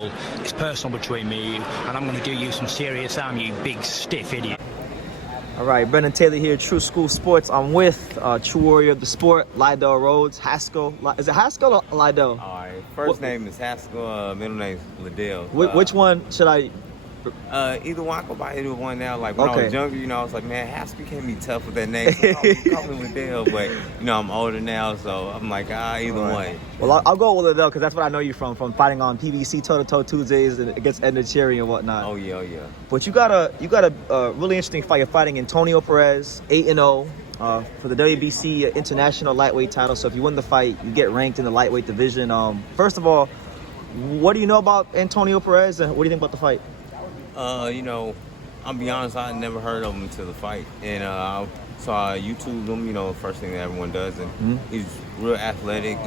It's personal between me and you, and I'm going to do you some serious harm, you big stiff idiot. All right, Brendan Taylor here, True School Sports. I'm with True Warrior of the Sport, Lydell Rhodes. Haskell, is it Haskell or Lydell? All right, first name is Haskell, middle name is Lydell. Which one should I? Either one, I go by either one now. Like when I was younger, I was like, man, Haskell can't be tough with that name. So call me Lydell, but I'm older now, so I'm like, either one. Well, I'll go with Lydell because that's what I know you from fighting on PBC toe-to-toe Tuesdays against Edna Cherry and whatnot. Oh yeah. But you got a really interesting fight. You're fighting Antonio Perez, 8-0. For the WBC International lightweight title. So if you win the fight, you get ranked in the lightweight division. First of all, what do you know about Antonio Perez, and what do you think about the fight? I'll be honest, I never heard of him until the fight, and so I YouTubed him. First thing that everyone does, and he's real athletic.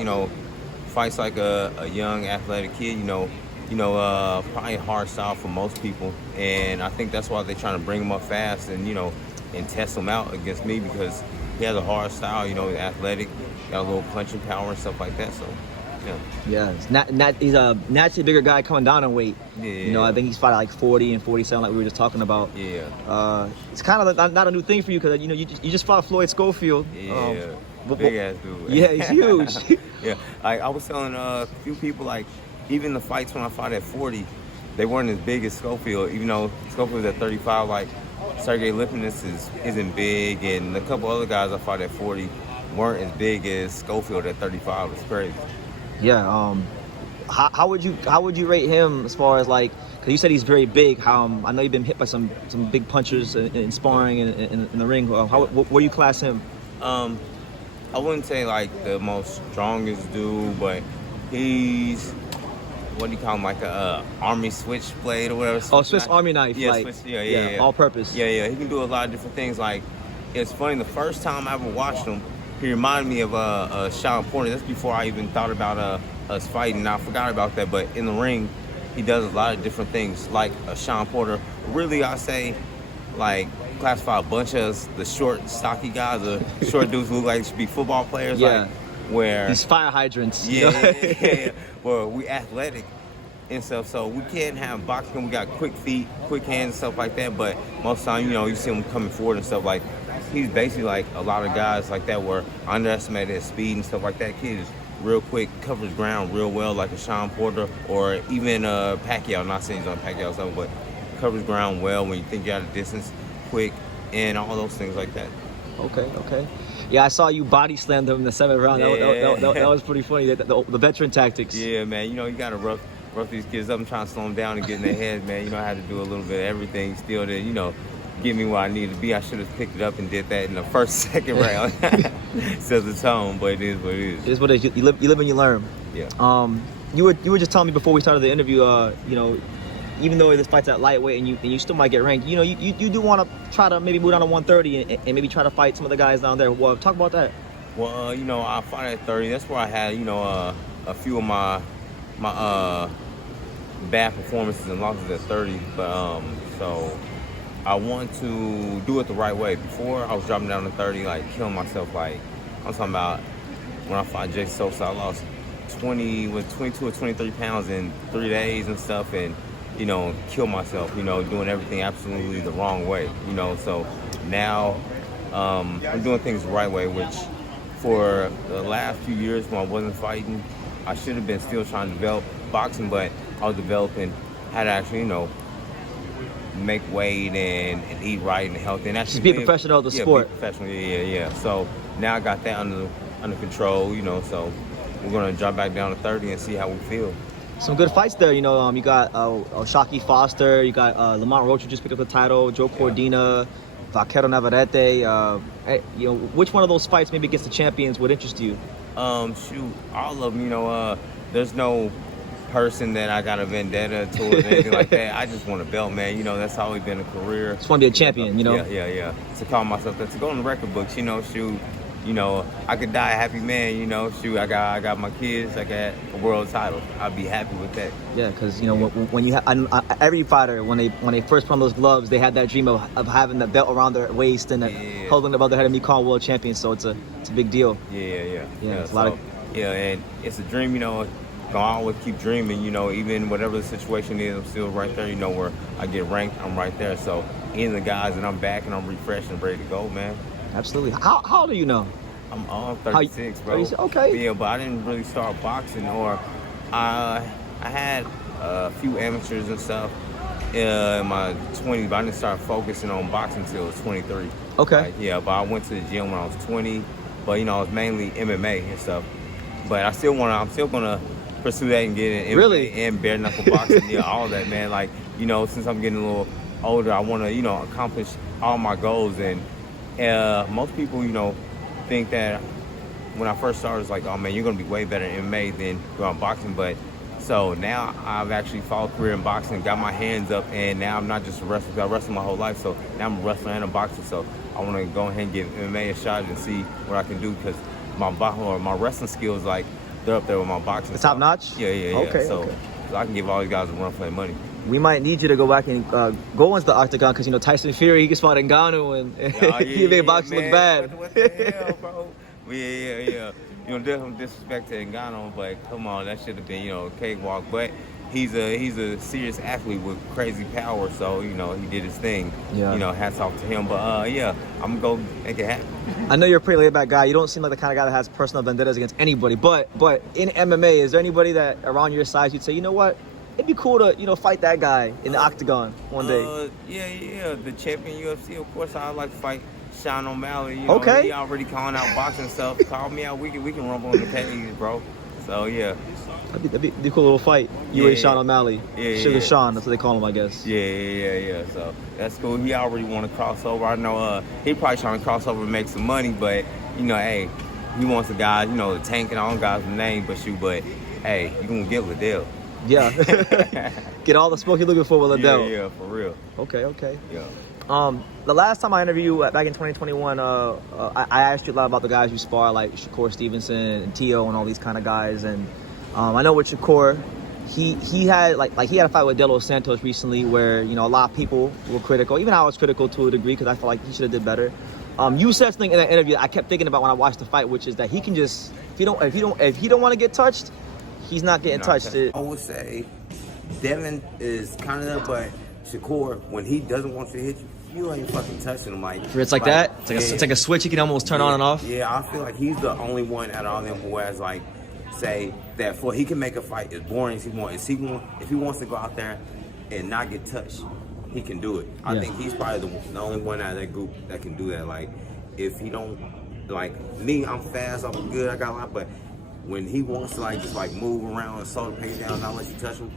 Fights like a young athletic kid. Probably a hard style for most people, and I think that's why they're trying to bring him up fast and test him out against me, because he has a hard style. He's athletic, got a little punching power and stuff like that. So. Yeah, he's a naturally bigger guy coming down in weight. Yeah. I think he's fighting like 40 and 47, like we were just talking about. Yeah. It's kind of not a new thing for you because you just fought Floyd Schofield. Yeah. Big ass dude. Yeah, he's huge. Yeah. I was telling a few people, like, even the fights when I fought at 40, they weren't as big as Schofield. Even though Schofield was at 35, like Sergey Lipinets isn't big, and a couple other guys I fought at 40 weren't as big as Schofield at 35. It's crazy. Yeah. How would you rate him as far as, like, because you said he's very big? I know you've been hit by some big punchers in sparring and in the ring. Where do you class him? I wouldn't say like the most strongest dude, but he's, what do you call him, like a army switchblade or whatever? Swiss Army knife. Yeah, like, yeah. All purpose. Yeah. He can do a lot of different things. Like, it's funny, the first time I ever watched him, he reminded me of Sean Porter. That's before I even thought about us fighting. I forgot about that. But in the ring, he does a lot of different things, like Sean Porter. Really, I say, like, classify a bunch of the short, stocky guys, the short dudes who look like they should be football players. Yeah. Like, where these fire hydrants. Yeah. Where we athletic and stuff. So we can't have boxing. We got quick feet, quick hands and stuff like that. But most of the time, you see him coming forward and stuff. Like, he's basically like a lot of guys like that were underestimated his speed and stuff like that. Kid is real quick, covers ground real well, like a Sean Porter or even Pacquiao. Not saying he's on Pacquiao something, but covers ground well when you think you're out of distance, quick, and all those things like that. Okay. Yeah, I saw you body slam him in the 7th round. Yeah. That was pretty funny. The veteran tactics. Yeah, man. You gotta rough these kids up and try to slow them down and get in their heads, man. I had to do a little bit of everything still to, get me where I needed to be. I should have picked it up and did that in the second round. Says the tone, but it is what it is. It is what it is. You live and you learn. Yeah. You were just telling me before we started the interview, even though this fight's at lightweight and you still might get ranked, you do want to try to maybe move down to 130 and maybe try to fight some of the guys down there. Well, talk about that. Well, I fought at 30. That's where I had, a few of my bad performances and losses at 30. But so I want to do it the right way. Before, I was dropping down to 30, like killing myself. Like, I'm talking about when I fought Jay Sosa, I lost 22 or 23 pounds in 3 days and stuff, and kill myself, doing everything absolutely the wrong way, so now I'm doing things the right way, which for the last few years when I wasn't fighting, I should have been still trying to develop boxing, but I was developing how to actually, make weight and eat right and healthy. And actually just be a professional of the sport. Be professional, yeah. So now I got that under control, so we're going to drop back down to 30 and see how we feel. Some good fights there, you got Shakur Foster, you got Lamont Roach who just picked up the title, Joe Cordina, Vaquero Navarrete. Which one of those fights maybe against the champions would interest you? All of them. There's no person that I got a vendetta towards anything like that. I just want a belt, man. That's always been a career. Just want to be a champion, Yeah. To call myself that, to go in the record books, I could die a happy man, I got my kids, I got a world title. I'd be happy with that. Yeah, because, when you every fighter, when they first put on those gloves, they had that dream of having the belt around their waist and holding above their head and be called world champion, so it's a big deal. Yeah. It's a lot of... Yeah, and it's a dream, gonna always keep dreaming, you know, even whatever the situation is, I'm still right there, you know, where I get ranked, I'm right there. So in the guys and I'm back and I'm refreshed and ready to go, man. Absolutely. How old are you now? I'm 36, bro. 36, okay. Yeah, but I didn't really start boxing, or I had a few amateurs and stuff in my 20s, but I didn't start focusing on boxing until I was 23. Okay. Like, yeah, but I went to the gym when I was 20, but you know, it was mainly MMA and stuff. But I'm still gonna pursue that and get in MMA really? And bare knuckle boxing, yeah, all that, man. Like, you know, since I'm getting a little older, I want to, you know, accomplish all my goals. And most people, you know, think that when I first started, it's like, oh man, you're gonna be way better in MMA than going boxing. But so now I've actually followed a career in boxing, got my hands up, and now I'm not just a wrestler. I wrestled my whole life, so now I'm a wrestler and a boxer. So I want to go ahead and give MMA a shot and see what I can do, because my wrestling skills, like, they're up there with my boxing. The top notch? Yeah. Okay, so I can give all these guys a run for their money. We might need you to go back and go into the octagon, because, you know, Tyson Fury, he can spot Ngannou, and he made boxing look bad. What the hell, bro? Yeah. You know, there's some disrespect to Ngannou, but come on, that should have been, you know, a cakewalk. But he's a serious athlete with crazy power, so, you know, he did his thing. Yeah. You know, hats off to him. But yeah, I'm gonna go make it happen. I know you're a pretty laid back guy. You don't seem like the kind of guy that has personal vendettas against anybody. But in MMA, is there anybody that around your size you'd say, you know what, it'd be cool to, you know, fight that guy in the octagon one day? Yeah. The champion UFC, of course, I'd like to fight Sean O'Malley. You know, okay. He already calling out boxing stuff. Call me out. We can rumble in the cage, bro. So yeah. That'd be a cool little fight. You and Sean O'Malley. Sugar Sean, that's what they call him, I guess. Yeah. So that's cool. He already want to cross over. I know he probably trying to cross over and make some money, but you know, hey, he wants a guy, you know, the Tank and all them guys' name, but hey, you gonna get Lydell. Yeah. Get all the smoke you're looking for with Lydell. Yeah, for real. Okay. Yeah. The last time I interviewed you back in 2021, I asked you a lot about the guys you spar, like Shakur Stevenson and Tio and all these kind of guys. And I know with Shakur, he had he had a fight with Los Santos recently, where, you know, a lot of people were critical. Even I was critical to a degree, because I felt like he should have did better. You said something in that interview I kept thinking about when I watched the fight, which is that he can just, if he don't want to get touched, he's not getting touched. I would say Devin is kind of there, but Shakur, when he doesn't want to hit you, you ain't fucking touching him. It's like that? It's like a switch you can almost turn on and off? Yeah, I feel like he's the only one out of all them who has, like, say that for he can make a fight as boring as he wants. If he wants to go out there and not get touched, he can do it. I think he's probably the only one out of that group that can do that. Like, if he don't, like me, I'm fast, I'm good, I got a lot, but when he wants to just move around and slow the pace down, not let you touch him,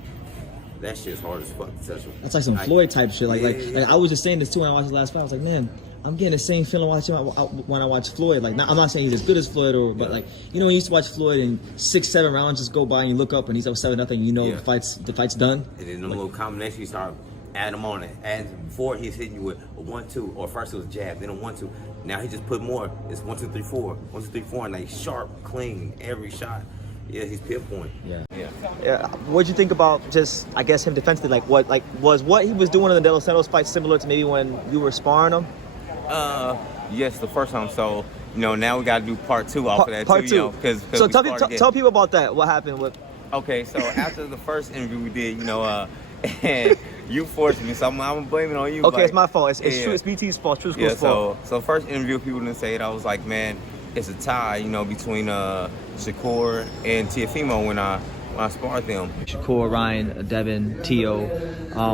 that shit's hard as fuck to touch him. That's like some Floyd type shit. Like I was just saying this too when I watched the last fight. I was like, man, I'm getting the same feeling when I watch Floyd. Like, I'm not saying he's as good as Floyd, but like, you know, you used to watch Floyd and 6-7 rounds just go by and you look up and he's up 7-0. You know, the fight's done. And then the little combination, you start adding them on it. And before he's hitting you with a 1-2, or first it was jab, then a 1-2. Now he just put more. It's 1, 2, 3, 4, 1, 2, 3, 4, and sharp, clean every shot. Yeah, he's pinpoint. Yeah. What'd you think about just, I guess, him defensively? Was what he was doing in the Los Santos fight similar to maybe when you were sparring him? Yes, the first time. So, you know, now we got to do part 2 off of that part too. Part 2. So tell people about that. What happened with? Okay, so after the first interview we did, you know, and you forced me, so I'm gonna blame it on you. Okay, it's my fault. It's true. It's BT's fault. True School's fault. So first interview, people didn't say it. I was like, man, it's a tie, you know, between Shakur and Teofimo when I sparred them. Shakur, Ryan, Devin, Tio.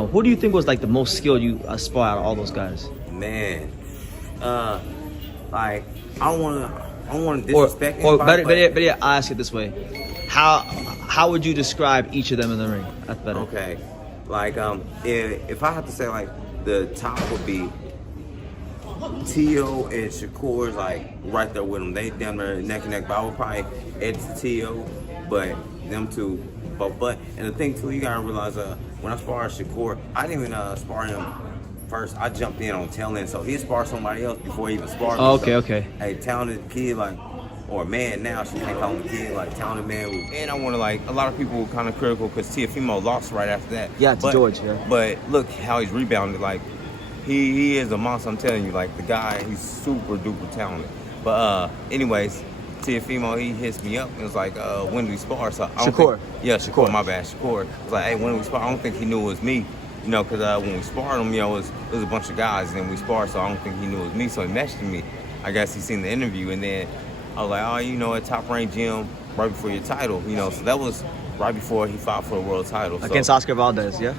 Who do you think was the most skilled you sparred out of all those guys? Man, I don't want to disrespect anybody. But yeah, I ask it this way: how would you describe each of them in the ring? That's better. Okay, if I have to say the top would be Tio and Shakur's right there with them. They damn near neck and neck. But I would probably edge to Tio, but them two. But and the thing too, you gotta realize when I sparred Shakur, I didn't even spar him first. I jumped in on tail end, so he sparred somebody else before he even sparred me. Okay. Hey, talented kid, or man now, she can't call him a kid, talented man. And I want to a lot of people were kind of critical because Teofimo lost right after that. Yeah, to George. Yeah. But look how he's rebounded. He is a monster. I'm telling you, the guy, he's super duper talented. But anyways, Tiafimo, he hits me up and was like, when do we spar? So Shakur. Shakur, my bad, Shakur. It was like, hey, when do we spar? I don't think he knew it was me, you know, because when we sparred him, you know, it was a bunch of guys, and then we sparred, so I don't think he knew it was me. So he messaged me. I guess he seen the interview, and then I was like, oh, you know, at Top Rank Gym, right before your title, you know. So that was right before he fought for the world title. Against Oscar Valdez, yeah?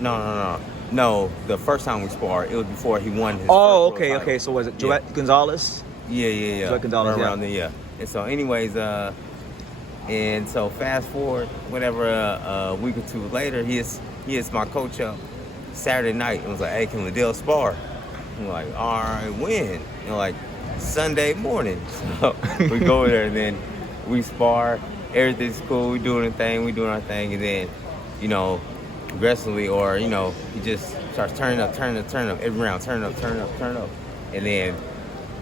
No. The first time we sparred, it was before he won his okay. So was it Joet Yeah. Gonzalez? Joet Gonzalez, right around there, yeah. And so anyways, and so fast forward, whatever, a week or two later, he hits my coach up Saturday night and was like, hey, can Lydell spar? I'm like, all right, when? You know, like Sunday morning. So we go there and then we spar. Everything's cool. We doing our thing, and then, you know, progressively, or you know, he just starts turning up every round, turn up, and then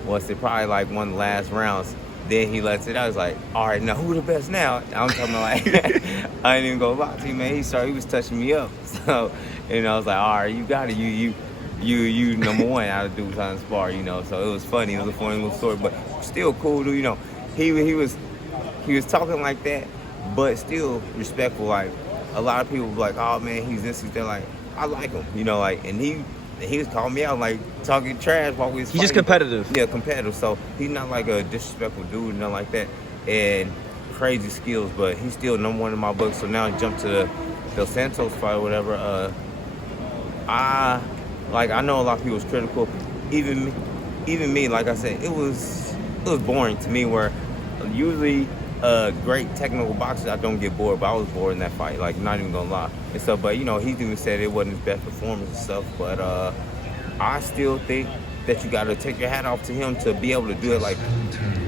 once it probably like one of the last rounds, then he lets it out. He's like, all right, now who the best now? I'm talking like, I ain't even gonna lie to you, man. He was touching me up. So, you know, I was like, all right, you got it. You number one out of dudes on spar, you know. So it was funny. It was a funny little story, but still cool, dude. You know, he was talking like that, but still respectful. Like a lot of people were like, oh man, he's this, he's that. Like I like him, you know. Like and he was calling me out, like talking trash while we was He's just competitive. Yeah, competitive. So he's not like a disrespectful dude, nothing like that. And crazy skills, but he's still number one in my book. So now I jump to the Los Santos fight or whatever. I know a lot of people was critical. Even me, like I said, it was boring to me. Where usually great technical boxers, I don't get bored, but I was bored in that fight. Like not even gonna lie. And so, but you know, he even said it wasn't his best performance and stuff. But I still think that you got to take your hat off to him to be able to do it. Like,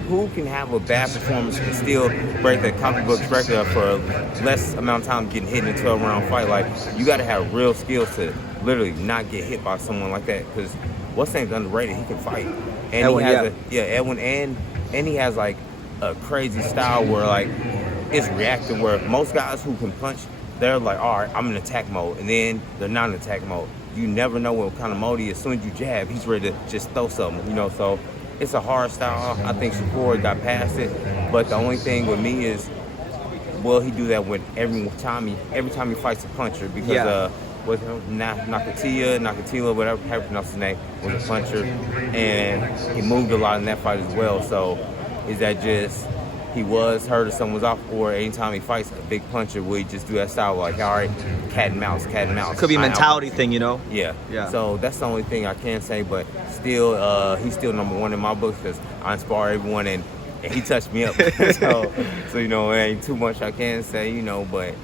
who can have a bad performance and still break the comic book record for a less amount of time getting hit in a 12-round fight? Like, you got to have real skills to literally not get hit by someone like that. Because what's name's underrated, he can fight. And Edwin, he has Edwin, and he has like a crazy style where like it's reactive. Where most guys who can punch, they're like, all right, I'm in attack mode, and then they're not in attack mode. You never know what kind of mode he is. As soon as you jab, he's ready to just throw something, you know. So it's a hard style. I think Shakur got past it, but the only thing with me is, will he do that with every time he fights a puncher? Because with Nakatila, whatever how you pronounce his name, was a puncher, and he moved a lot in that fight as well. So is that just he was hurt or someone was off, or anytime he fights a big puncher, will he just do that style like, all right, cat and mouse? Could be a mentality thing, you know? Yeah. So that's the only thing I can say, but still, he's still number one in my books because I inspire everyone, and he touched me up. so you know, it ain't too much I can say, you know, but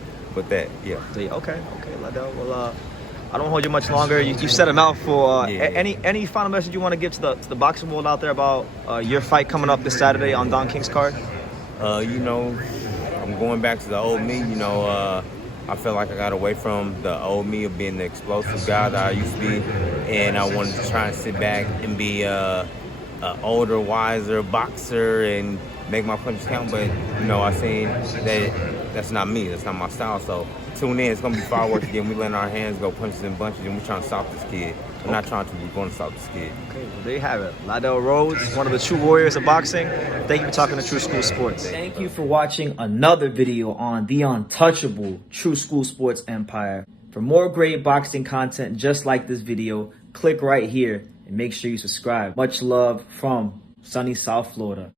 that, yeah. Okay, Lydell. Well, I don't hold you much longer. You set a mouthful. Any final message you want to give to the boxing world out there about your fight coming up this Saturday on Don King's card? You know, I'm going back to the old me. You know, I feel like I got away from the old me of being the explosive guy that I used to be, and I wanted to try and sit back and be an older, wiser boxer and make my punches count. But you know, I seen that that's not me. That's not my style. So tune in. It's gonna be fireworks again. We letting our hands go punches and bunches, and we're trying to stop this kid. We're not trying to. We're going to stop this kid. Okay, well, there you have it. Lydell Rhodes, one of the true warriors of boxing. Thank you for talking to True School Sports. Thank you for watching another video on the untouchable True School Sports empire. For more great boxing content just like this video, click right here and make sure you subscribe. Much love from sunny South Florida.